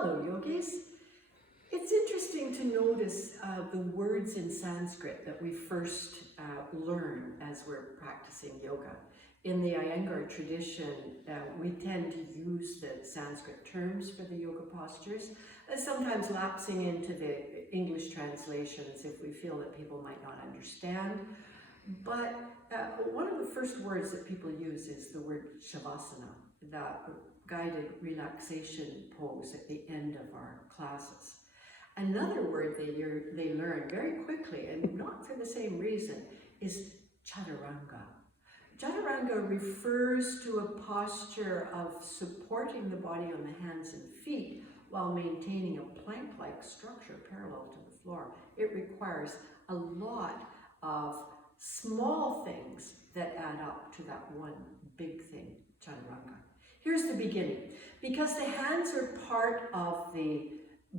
Hello, yogis. It's interesting to notice the words in Sanskrit that we first learn as we're practicing yoga. In the Iyengar tradition, we tend to use the Sanskrit terms for the yoga postures, sometimes lapsing into the English translations if we feel that people might not understand. But one of the first words that people use is the word shavasana, the guided relaxation pose at the end of our classes. Another word they learn very quickly, and not for the same reason, is Caturanga. Chaturanga refers to a posture of supporting the body on the hands and feet while maintaining a plank-like structure parallel to the floor. It requires a lot of small things that add up to that one big thing, Chaturanga. Here's the beginning. Because the hands are part of the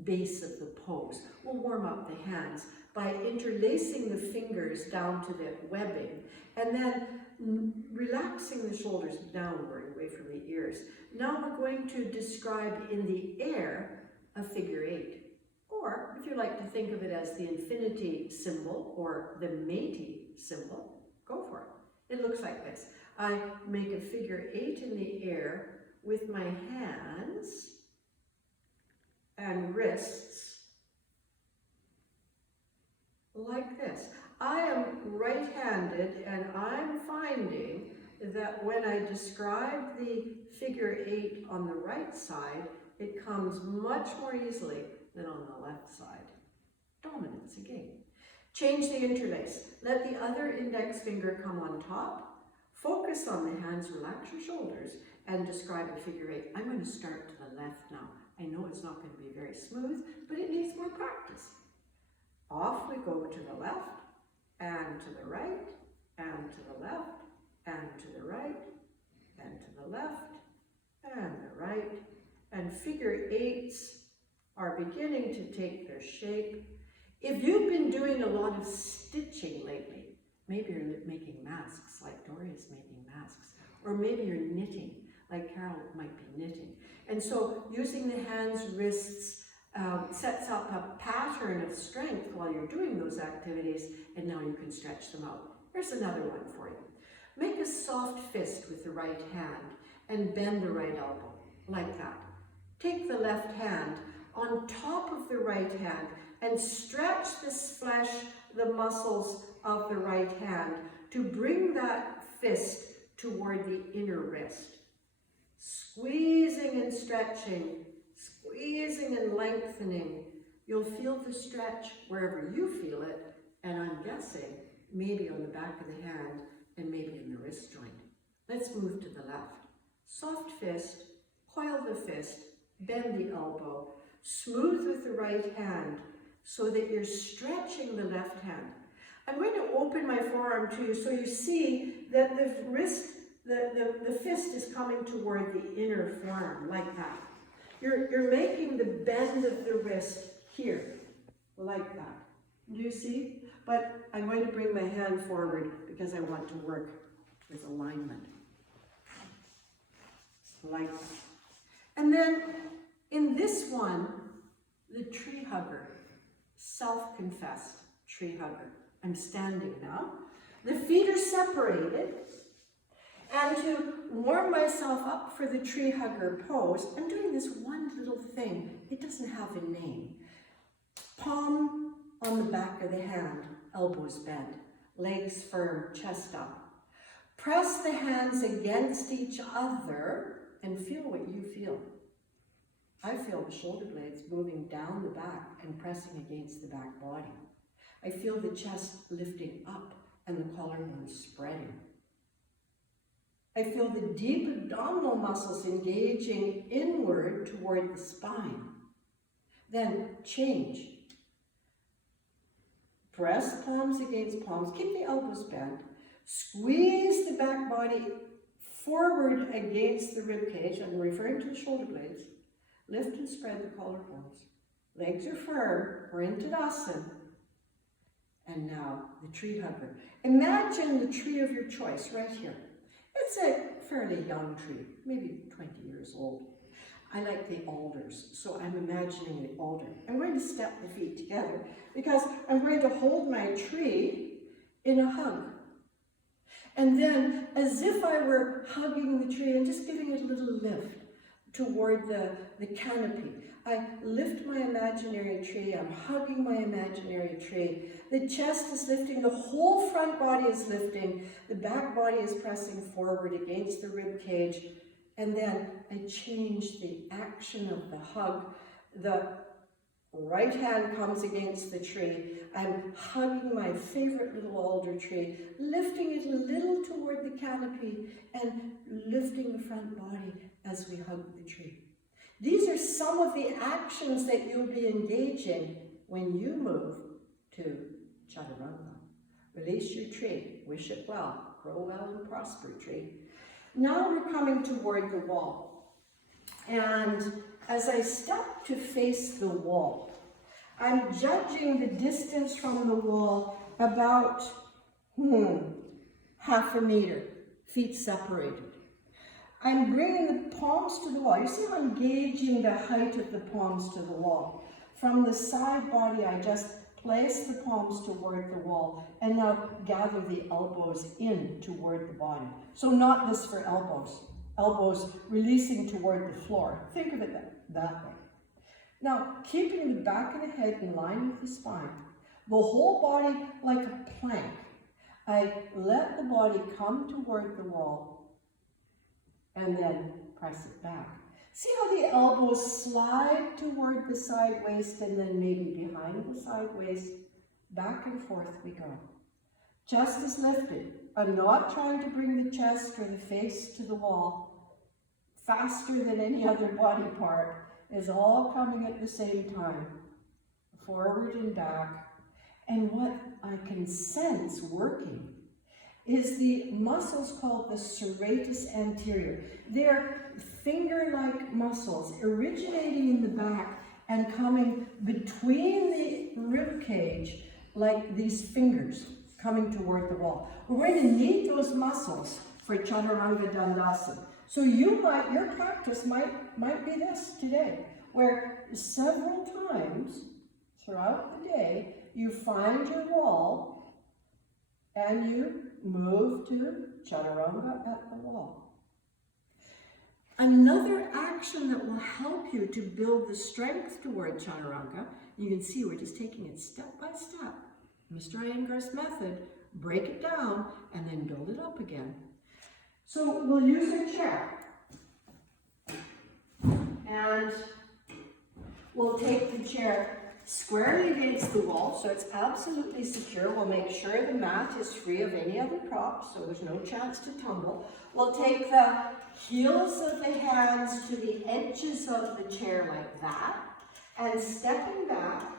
base of the pose, we'll warm up the hands by interlacing the fingers down to the webbing and then relaxing the shoulders downward away from the ears. Now we're going to describe in the air a figure eight. Or if you like to think of it as the infinity symbol or the Métis symbol, go for it. It looks like this. I make a figure eight in the air with my hands and wrists like this. I am right-handed, and I'm finding that when I describe the figure eight on the right side, it comes much more easily than on the left side. Dominance again. Change the interlace. Let the other index finger come on top. Focus on the hands, relax your shoulders, and describe a figure eight. I'm going to start to the left now. I know it's not going to be very smooth, but it needs more practice. Off we go to the left, and to the right, and to the left, and to the right, and to the left, and the right. And figure eights are beginning to take their shape. If you've been doing a lot of stitching lately, maybe you're making masks like Doria's making masks, or maybe you're knitting like Carol might be knitting. And so using the hands, wrists, sets up a pattern of strength while you're doing those activities, and now you can stretch them out. Here's another one for you. Make a soft fist with the right hand and bend the right elbow, like that. Take the left hand on top of the right hand and stretch this flesh, the muscles of the right hand, to bring that fist toward the inner wrist. Squeezing and stretching, squeezing and lengthening. You'll feel the stretch wherever you feel it, and I'm guessing maybe on the back of the hand and maybe in the wrist joint. Let's move to the left. Soft fist, coil the fist, bend the elbow, smooth with the right hand so that you're stretching the left hand. I'm going to open my forearm to you so you see that the wrist, the fist is coming toward the inner forearm, like that. You're making the bend of the wrist here, like that. Do you see? But I'm going to bring my hand forward because I want to work with alignment. Like that. And then in this one, the tree hugger, self-confessed tree hugger. I'm standing now. The feet are separated. And to warm myself up for the tree hugger pose, I'm doing this one little thing. It doesn't have a name. Palm on the back of the hand, elbows bent, legs firm, chest up. Press the hands against each other and feel what you feel. I feel the shoulder blades moving down the back and pressing against the back body. I feel the chest lifting up and the collarbone spreading. I feel the deep abdominal muscles engaging inward toward the spine. Then change. Press palms against palms. Keep the elbows bent. Squeeze the back body forward against the rib cage. I'm referring to the shoulder blades. Lift and spread the collarbones. Legs are firm. We're in Dandasana. And now the tree hugger. Imagine the tree of your choice right here. It's a fairly young tree, maybe 20 years old. I like the alders, so I'm imagining the alder. I'm going to step the feet together because I'm going to hold my tree in a hug. And then, as if I were hugging the tree and just giving it a little lift toward the canopy. I lift my imaginary tree, I'm hugging my imaginary tree. The chest is lifting, the whole front body is lifting, the back body is pressing forward against the rib cage. And then I change the action of the hug. The right hand comes against the tree. I'm hugging my favorite little alder tree, lifting it a little toward the canopy and lifting the front body as we hug the tree. These are some of the actions that you'll be engaging when you move to Chaturanga. Release your tree. Wish it well. Grow well and prosper, tree. Now we're coming toward the wall. And as I step to face the wall, I'm judging the distance from the wall about half a meter, feet separated. I'm bringing the palms to the wall. You see how I'm gauging the height of the palms to the wall. From the side body, I just place the palms toward the wall and now gather the elbows in toward the body. So not this for elbows. Elbows releasing toward the floor. Think of it that way. Now, keeping the back of the head in line with the spine, the whole body like a plank. I let the body come toward the wall and then press it back. See how the elbows slide toward the side waist and then maybe behind the side waist. Back and forth we go. Chest is lifted. I'm not trying to bring the chest or the face to the wall. Faster than any other body part is all coming at the same time. Forward and back. And what I can sense working is the muscles called the serratus anterior. They're finger-like muscles originating in the back and coming between the rib cage like these fingers coming toward the wall. We're going to need those muscles for Chaturanga Dandasana. So your practice might be this today, where several times throughout the day you find your wall and you move to Chaturanga at the wall. Another action that will help you to build the strength toward Chaturanga, you can see we're just taking it step by step. Mr. Iyengar's method, break it down and then build it up again. So we'll use a chair. And we'll take the chair squarely against the wall, so it's absolutely secure. We'll make sure the mat is free of any other props, so there's no chance to tumble. We'll take the heels of the hands to the edges of the chair like that, and stepping back,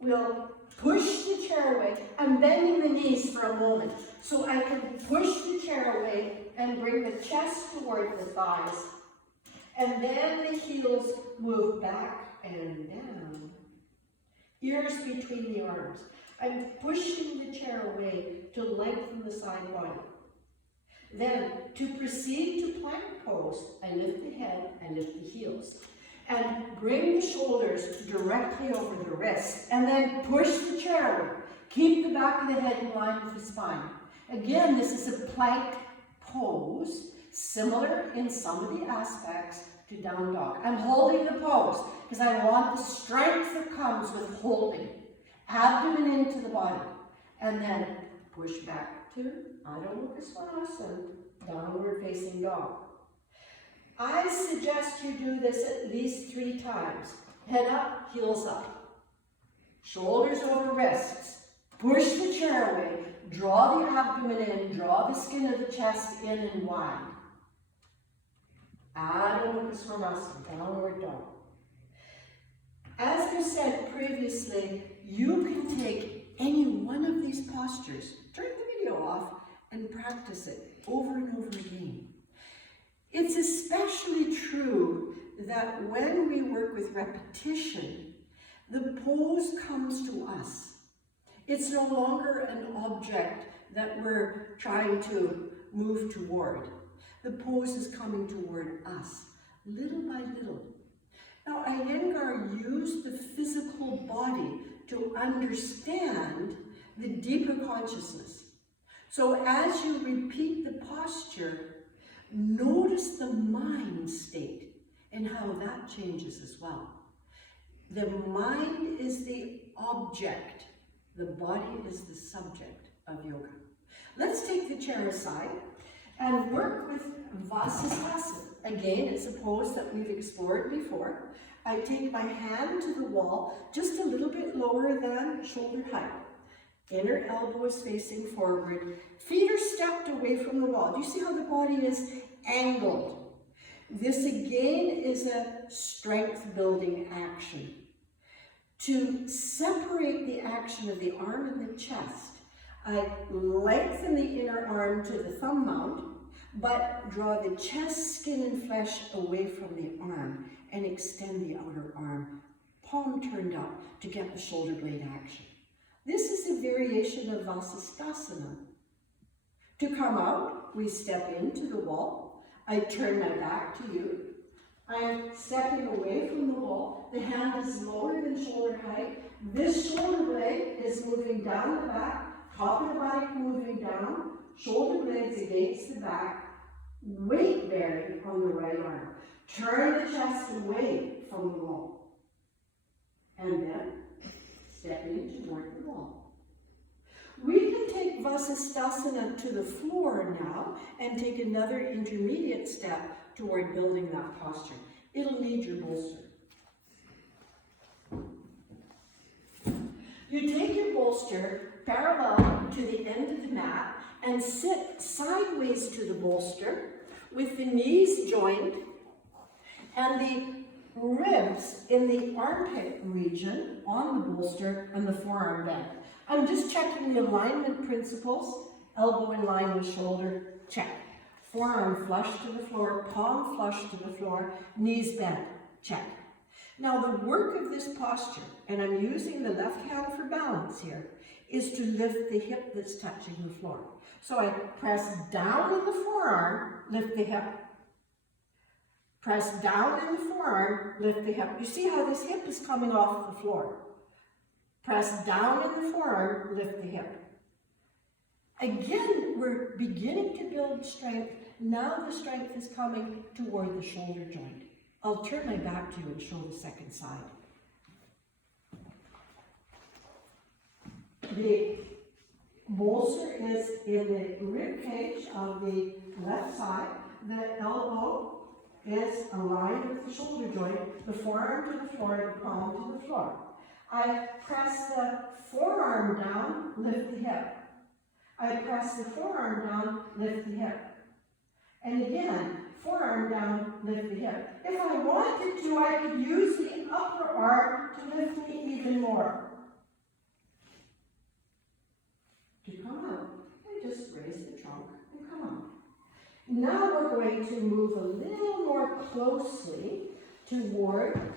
we'll push the chair away. I'm bending the knees for a moment, so I can push the chair away and bring the chest toward the thighs. And then the heels move back and down. Ears between the arms. I'm pushing the chair away to lengthen the side body. Then, to proceed to plank pose, I lift the head, I lift the heels. And bring the shoulders directly over the wrists. And then push the chair away. Keep the back of the head in line with the spine. Again, this is a plank pose, similar in some of the aspects to down dog. I'm holding the pose because I want the strength that comes with holding. Abdomen into the body. And then push back to Adho Mukha Svanasana, downward facing dog. I suggest you do this at least 3 times. Head up, heels up. Shoulders over wrists. Push the chair away. Draw the abdomen in. Draw the skin of the chest in and wide. Adho Mukha Svanasana, downward dog. As I said previously, you can take any one of these postures, turn the video off, and practice it over and over again. It's especially true that when we work with repetition, the pose comes to us. It's no longer an object that we're trying to move toward. The pose is coming toward us. little by little. Now, Iyengar used the physical body to understand the deeper consciousness. So as you repeat the posture, notice the mind state and how that changes as well. The mind is the object. The body is the subject of yoga. Let's take the chair aside and work with Vasisthasana. Again, it's a pose that we've explored before. I take my hand to the wall, just a little bit lower than shoulder height. Inner elbow is facing forward. Feet are stepped away from the wall. Do you see how the body is angled? This again is a strength building action. To separate the action of the arm and the chest, I lengthen the inner arm to the thumb mount, but draw the chest, skin, and flesh away from the arm and extend the outer arm, palm turned up to get the shoulder blade action. This is a variation of Vasisthasana. To come out, we step into the wall. I turn my back to you. I am stepping away from the wall. The hand is lower than shoulder height. This shoulder blade is moving down the back, top of the body moving down, shoulder blades against the back, weight bearing on the right arm. Turn the chest away from the wall. And then stepping toward the wall. We can take Vasisthasana to the floor now and take another intermediate step toward building that posture. It'll need your bolster. You take your bolster parallel to the end of the mat and sit sideways to the bolster with the knees joined and the ribs in the armpit region on the bolster and the forearm bent. I'm just checking the alignment principles. Elbow in line with shoulder, check. Forearm flush to the floor, palm flush to the floor, knees bent, check. Now the work of this posture, and I'm using the left hand for balance here, is to lift the hip that's touching the floor. So I press down in the forearm, lift the hip. Press down in the forearm, lift the hip. You see how this hip is coming off the floor. Press down in the forearm, lift the hip. Again, we're beginning to build strength. Now the strength is coming toward the shoulder joint. I'll turn my back to you and show the second side. The bolster is in the rib cage of the left side. The elbow is aligned with the shoulder joint, the forearm to the floor, the palm to the floor. I press the forearm down, lift the hip. I press the forearm down, lift the hip. And again, forearm down, lift the hip. If I wanted to, I could use the upper arm to lift me even more. To come out, I just raise the trunk and come out. Now we're going to move a little more closely toward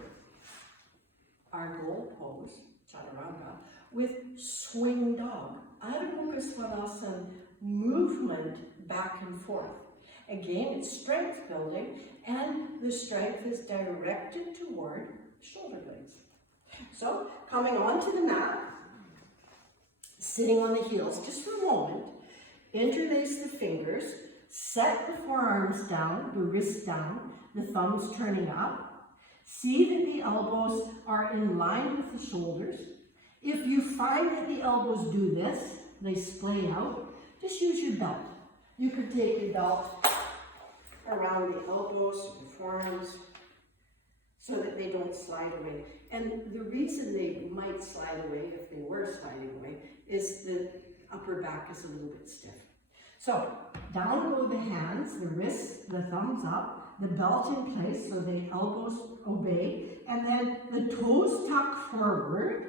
our goal pose, Chaturanga, with swing dog. Adho Mukha Svanasana movement back and forth. Again, it's strength building, and the strength is directed toward shoulder blades. So, coming onto the mat, sitting on the heels just for a moment, interlace the fingers, set the forearms down, the wrists down, the thumbs turning up. See that the elbows are in line with the shoulders. If you find that the elbows do this, they splay out, just use your belt. You could take your belt around the elbows, the forearms, so that they don't slide away. And the reason they might slide away, if they were sliding away, is the upper back is a little bit stiff. So, down go the hands, the wrists, the thumbs up, the belt in place so the elbows obey, and then the toes tuck forward,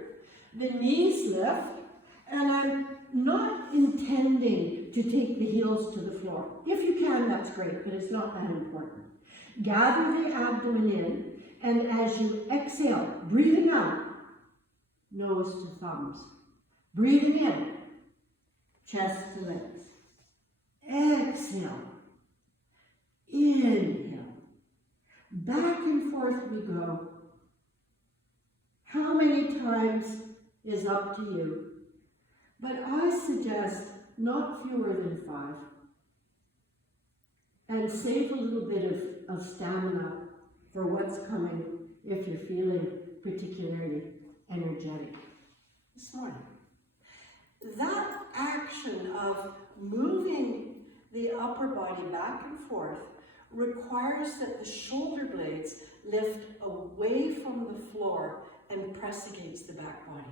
the knees lift, and I'm not intending to take the heels to the floor. If you can, that's great, but it's not that important. Gather the abdomen in, and as you exhale, breathing out, nose to thumbs. Breathing in, chest to legs. Exhale, inhale. Back and forth we go. How many times is up to you? But I suggest not fewer than 5. And save a little bit of stamina for what's coming if you're feeling particularly energetic. This morning. That action of moving the upper body back and forth requires that the shoulder blades lift away from the floor and press against the back body.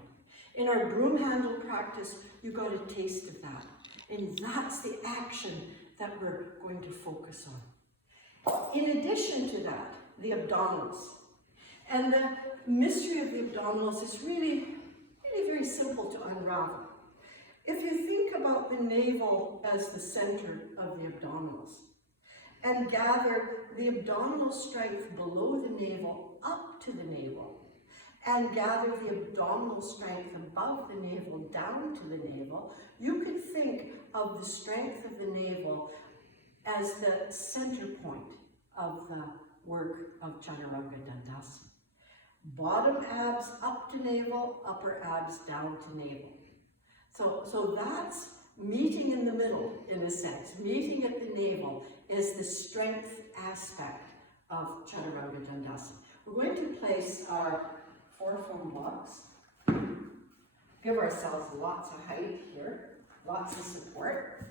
In our broom handle practice, you got a taste of that. And that's the action that we're going to focus on. In addition to that, the abdominals. And the mystery of the abdominals is really very simple to unravel. If you think about the navel as the center of the abdominals, and gather the abdominal strength below the navel up to the navel, and gather the abdominal strength above the navel down to the navel, you could think of the strength of the navel as the center point of the work of Chaturanga Dandasana. Bottom abs up to navel, upper abs down to navel. So that's meeting in the middle, in a sense. Meeting at the navel is the strength aspect of Chaturanga Dandasana. We're going to place our 4 foam blocks. Give ourselves lots of height here, lots of support.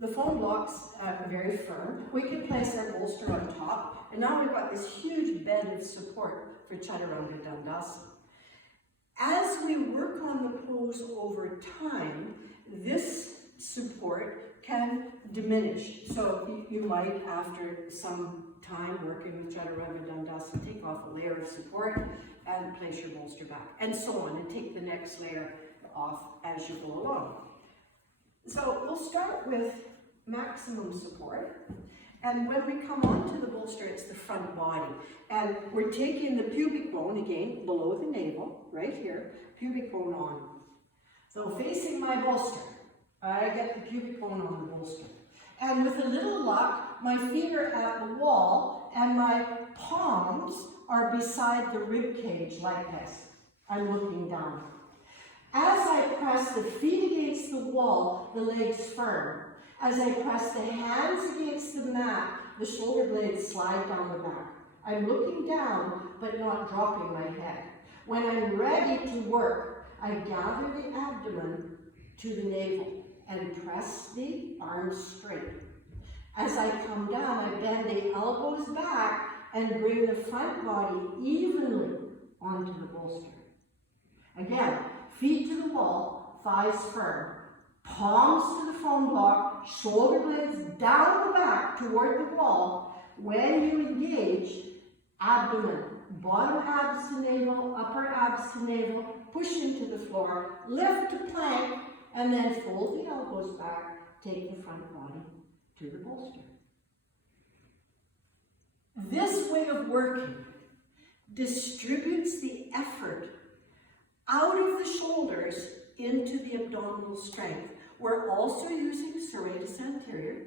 The foam blocks are very firm. We can place our bolster on top, and now we've got this huge bed of support for Chaturanga Dandasana. As we work on the pose over time, this support can diminish. So you might, after some time working with Chaturanga Dandasana, take off a layer of support and place your bolster back, and so on, and take the next layer off as you go along. So we'll start with maximum support, and when we come onto the bolster, it's the front body, and we're taking the pubic bone again below the navel, right here, pubic bone on. So facing my bolster, I get the pubic bone on the bolster, and with a little luck, my feet are at the wall, and my palms are beside the rib cage like this. I'm looking down. As I press the feet against the wall, the legs firm. As I press the hands against the mat, the shoulder blades slide down the back. I'm looking down, but not dropping my head. When I'm ready to work, I gather the abdomen to the navel and press the arms straight. As I come down, I bend the elbows back and bring the front body evenly onto the bolster. Again, feet to the wall, thighs firm. Palms to the foam block, shoulder blades down the back toward the wall. When you engage, abdomen, bottom abs to navel, upper abs to navel, push into the floor, lift to plank, and then fold the elbows back, take the front body to the bolster. This way of working distributes the effort out of the shoulders into the abdominal strength. We're also using serratus anterior.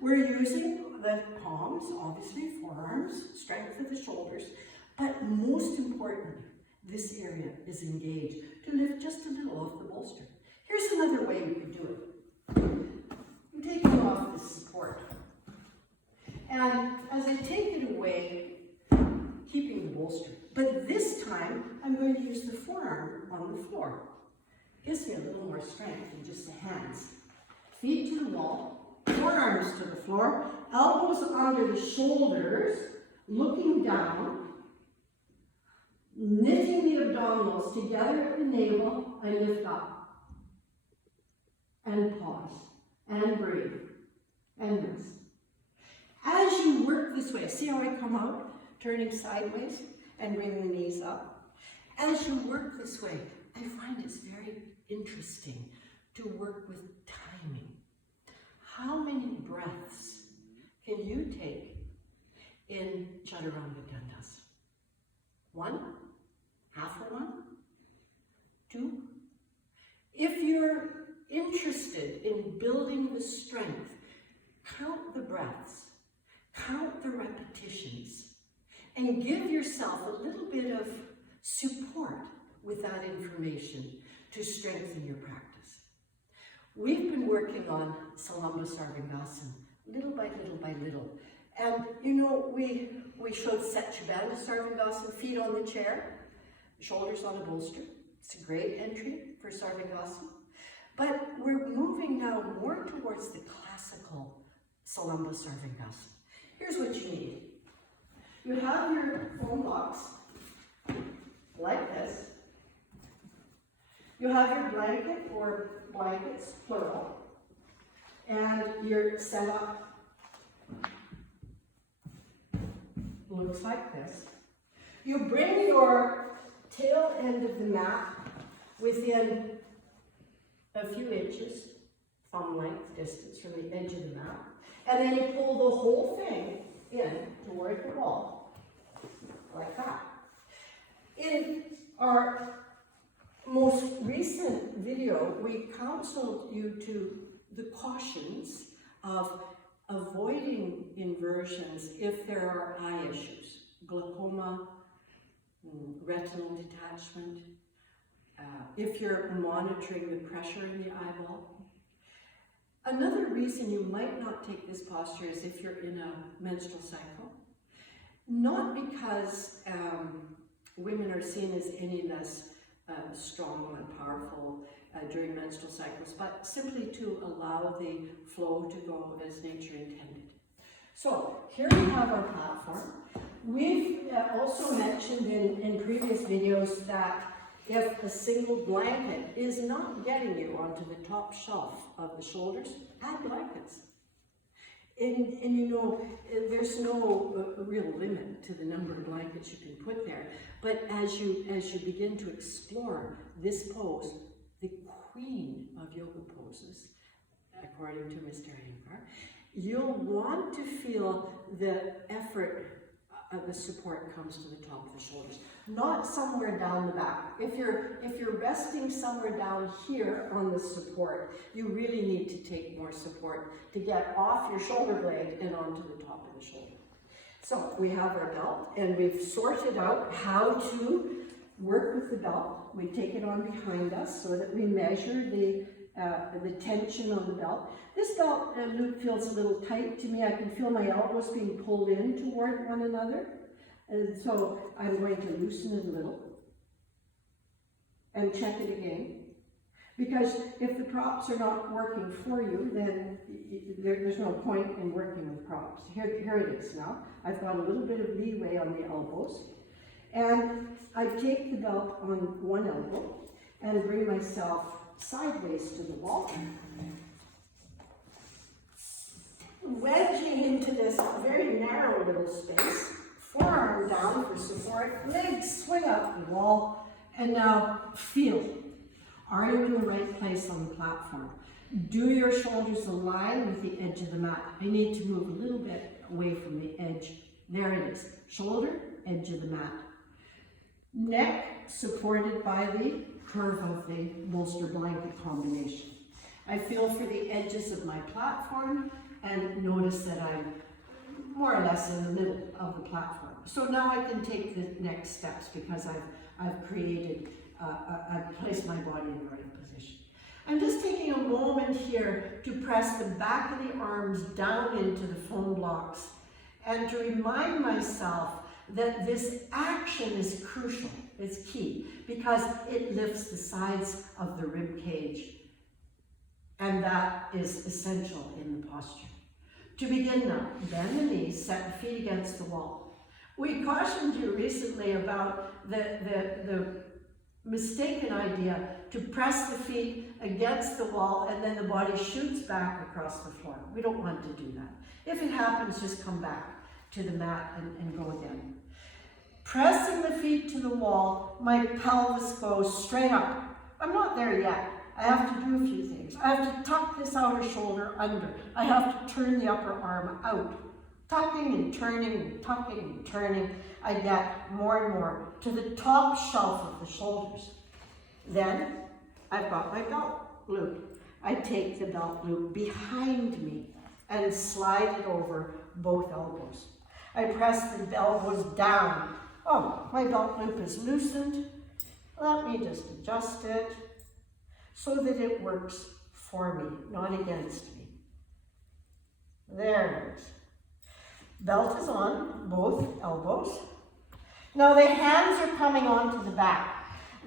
We're using the palms, obviously, forearms, strength of the shoulders, but most importantly, this area is engaged to lift just a little off the bolster. Here's another way you could do it. I'm taking off the support. And as I take it away, keeping the bolster, but this time I'm going to use the forearm on the floor. Gives me a little more strength than just the hands. Feet to the wall, forearms to the floor, elbows under the shoulders, looking down, knitting the abdominals together at the navel, I lift up. And pause, and breathe, and rest. As you work this way, see how I come out, turning sideways and bringing the knees up? As you work this way, I find it's very interesting to work with timing. How many breaths can you take in Chaturanga Dandasana? 1? Half a 1? 2? If you're interested in building the strength, count the breaths, count the repetitions. and give yourself a little bit of support with that information to strengthen your practice. We've been working on Salamba Sarvangasana, little by little by little. And you know, we showed Setubandha Sarvangasana, feet on the chair, shoulders on a bolster. It's a great entry for Sarvangasana. But we're moving now more towards the classical Salamba Sarvangasana. Here's what you need. You have your foam blocks like this. You have your blanket or blankets, plural, and your setup looks like this. You bring your tail end of the mat within a few inches, thumb length distance from the edge of the mat, and then you pull the whole thing in toward the wall, like that. In our most recent video, we counseled you to the cautions of avoiding inversions if there are eye issues, glaucoma, retinal detachment, if you're monitoring the pressure in the eyeball. Another reason you might not take this posture is if you're in a menstrual cycle. Not because women are seen as any less strong and powerful during menstrual cycles, but simply to allow the flow to go as nature intended. So here we have our platform. We've also mentioned in previous videos that if a single blanket is not getting you onto the top shelf of the shoulders, add blankets. And you know, there's no real limit to the number of blankets you can put there. But as you begin to explore this pose, the queen of yoga poses, according to Mr. Iyengar, you'll want to feel the effort of the support comes to the top of the shoulders, not somewhere down the back. If you're resting somewhere down here on the support, you really need to take more support to get off your shoulder blade and onto the top of the shoulder. So we have our belt, and we've sorted out how to work with the belt. We take it on behind us so that we measure the tension on the belt. This belt loop feels a little tight to me. I can feel my elbows being pulled in toward one another. And so I'm going to loosen it a little and check it again. Because if the props are not working for you, then there's no point in working with props. Here it is now. I've got a little bit of leeway on the elbows. And I take the belt on one elbow and bring myself sideways to the wall, wedging into this very narrow little space, forearm down for support, legs swing up the wall, and now feel. Are you in the right place on the platform? Do your shoulders align with the edge of the mat? I need to move a little bit away from the edge. There it is. Shoulder, edge of the mat. Neck supported by the curve of the bolster blanket combination. I feel for the edges of my platform and notice that I'm more or less in the middle of the platform. So now I can take the next steps because I've created, I've placed my body in the right position. I'm just taking a moment here to press the back of the arms down into the foam blocks and to remind myself that this action is crucial, it's key, because it lifts the sides of the rib cage, and that is essential in the posture. To begin now, bend the knees, set the feet against the wall. We cautioned you recently about the mistaken idea to press the feet against the wall and then the body shoots back across the floor. We don't want to do that. If it happens, just come back to the mat and go again. Pressing the feet to the wall, my pelvis goes straight up. I'm not there yet. I have to do a few things. I have to tuck this outer shoulder under. I have to turn the upper arm out. Tucking and turning and tucking and turning, I get more and more to the top shelf of the shoulders. Then I've got my belt loop. I take the belt loop behind me and slide it over both elbows. I press the elbows down. Oh, my belt loop is loosened. Let me just adjust it so that it works for me, not against me. There it is. Belt is on both elbows. Now the hands are coming onto the back.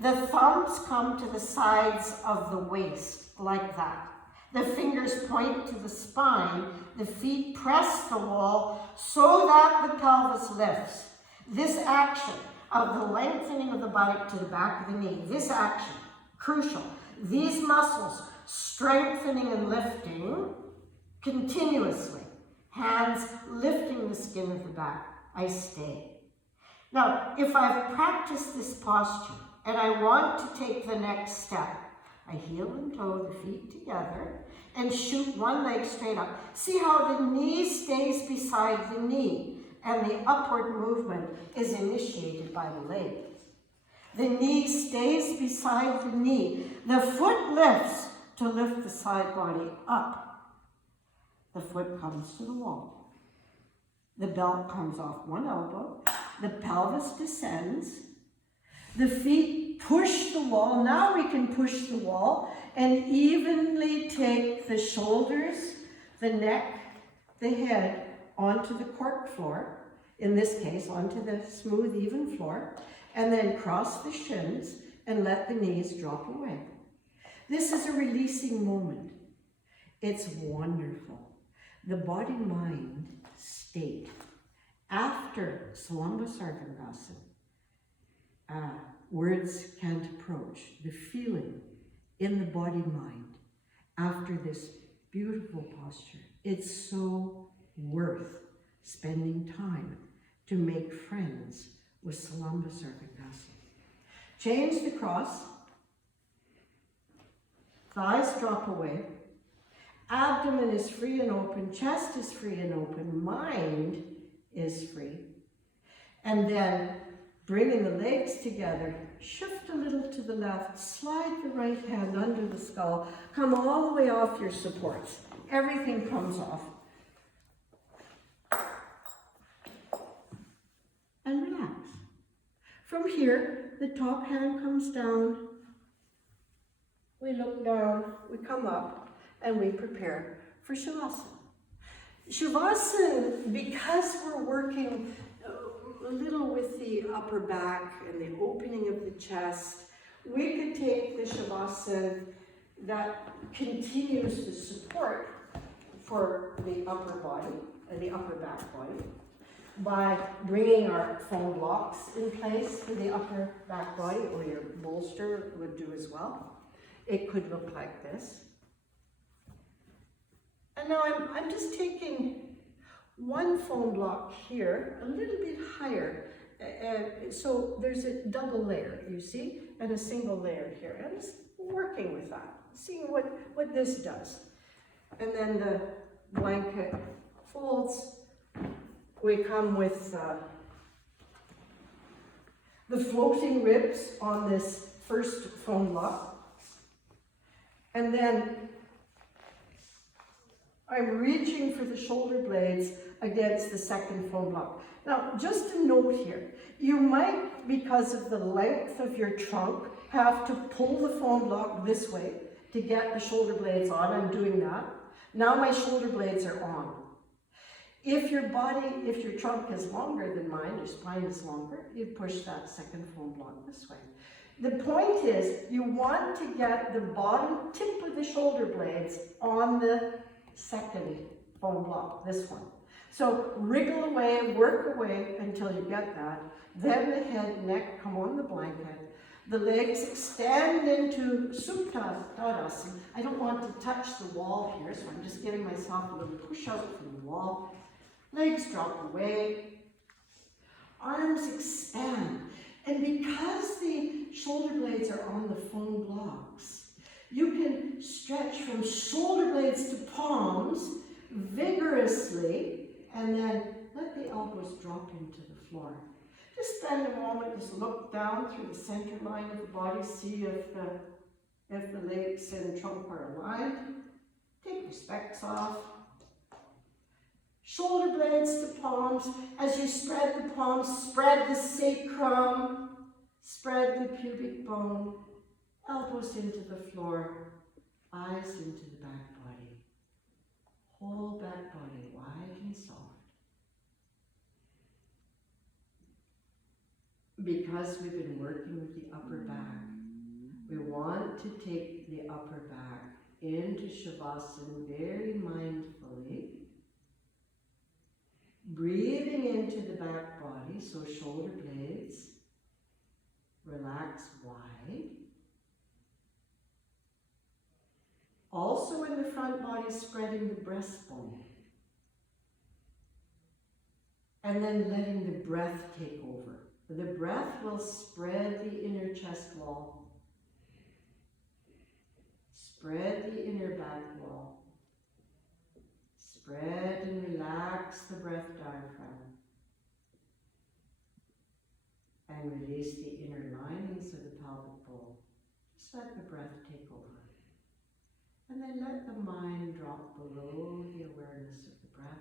The thumbs come to the sides of the waist, like that. The fingers point to the spine. The feet press the wall so that the pelvis lifts. This action of the lengthening of the body to the back of the knee, this action, crucial. These muscles strengthening and lifting continuously. Hands lifting the skin of the back. I stay. Now, if I've practiced this posture and I want to take the next step, I heel and toe the feet together and shoot one leg straight up. See how the knee stays beside the knee and the upward movement is initiated by the leg. The knee stays beside the knee. The foot lifts to lift the side body up. The foot comes to the wall. The belt comes off one elbow. The pelvis descends. The feet push the wall. Now we can push the wall and evenly take the shoulders, the neck, the head onto the cork floor, in this case onto the smooth, even floor, and then cross the shins and let the knees drop away. This is a releasing moment. It's wonderful. The body-mind state after Salamba Sargangasana, words can't approach the feeling in the body-mind after this beautiful posture. It's so worth spending time to make friends with Salamba Sargangasana. Change the cross. Thighs drop away. Abdomen is free and open. Chest is free and open. Mind is free. And then bringing the legs together, shift a little to the left, slide the right hand under the skull, come all the way off your supports. Everything comes off. And relax. From here, the top hand comes down. We look down, we come up, and we prepare for Shavasana. Shavasana, because we're working a little with the upper back and the opening of the chest, we could take the Shavasana that continues the support for the upper body, the upper back body, by bringing our foam blocks in place for the upper back body, or your bolster would do as well. It could look like this. And now I'm just taking one foam block here, a little bit higher. So there's a double layer, you see, and a single layer here. I'm just working with that, seeing what this does. And then the blanket folds. We come with the floating ribs on this first foam block. And then I'm reaching for the shoulder blades against the second foam block. Now, just a note here. You might, because of the length of your trunk, have to pull the foam block this way to get the shoulder blades on. I'm doing that. Now my shoulder blades are on. If your trunk is longer than mine, your spine is longer, you push that second foam block this way. The point is, you want to get the bottom tip of the shoulder blades on the second foam block, this one. So wriggle away, work away until you get that. Then the head and neck come on the blanket. The legs extend into Supta Tadasana. I don't want to touch the wall here, so I'm just giving myself a little push out from the wall. Legs drop away. Arms expand. And because the shoulder blades are on the foam blocks, you can stretch from shoulder blades to palms vigorously, and then let the elbows drop into the floor. Just spend a moment, just look down through the center line of the body, see if the legs and trunk are aligned. Take your specs off. Shoulder blades to palms. As you spread the palms, spread the sacrum, spread the pubic bone, elbows into the floor, eyes into the back body. Whole back body wide and soft. Because we've been working with the upper back, we want to take the upper back into Shavasana very mindfully. Breathing into the back body, so shoulder blades relax wide. Also in the front body, spreading the breastbone. And then letting the breath take over. The breath will spread the inner chest wall. Spread the inner back wall. Spread and relax the breath diaphragm. And release the inner linings of the pelvic bowl. Just let the breath take over. And then let the mind drop below the awareness of the breath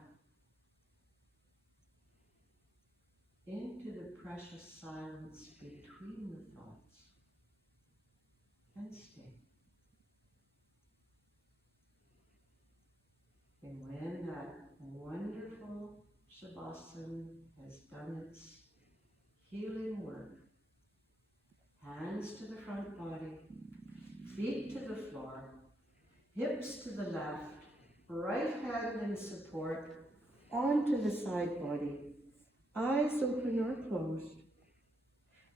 into the precious silence between the thoughts. And stay. And when that wonderful Shavasana has done its healing work, hands to the front body, feet to the floor, hips to the left, right hand in support, onto the side body, eyes open or closed.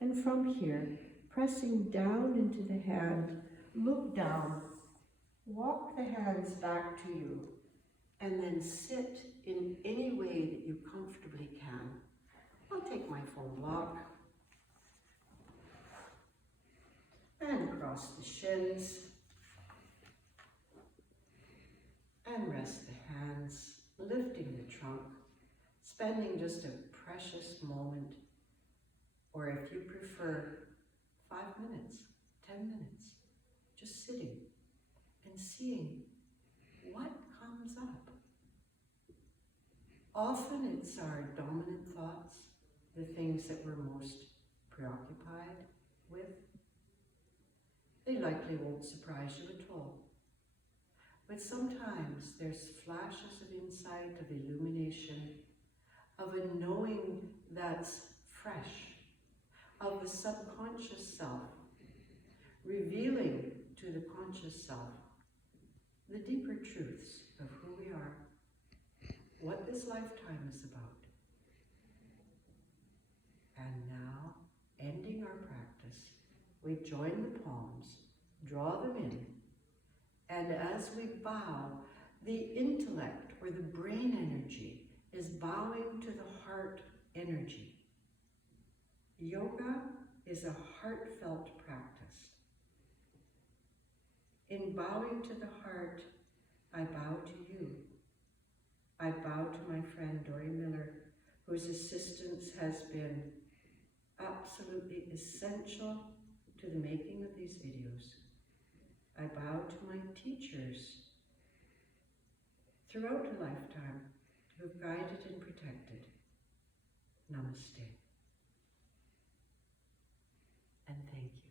And from here, pressing down into the hand, look down, walk the hands back to you, and then sit in any way that you comfortably can. I'll take my foam block and cross the shins and rest the hands, lifting the trunk, spending just a precious moment, or if you prefer, 5 minutes, 10 minutes, just sitting and seeing what comes up. Often it's our dominant thoughts, the things that we're most preoccupied with. They likely won't surprise you at all. But sometimes there's flashes of insight, of illumination, of a knowing that's fresh, of the subconscious self, revealing to the conscious self the deeper truths of who we are, what this lifetime is about. And now, ending our practice, we join the palms, draw them in, and as we bow, the intellect or the brain energy is bowing to the heart energy. Yoga is a heartfelt practice. In bowing to the heart, I bow to you. I bow to my friend Dory Miller, whose assistance has been absolutely essential to the making of these videos. I bow to my teachers throughout a lifetime who have guided and protected. Namaste. And thank you.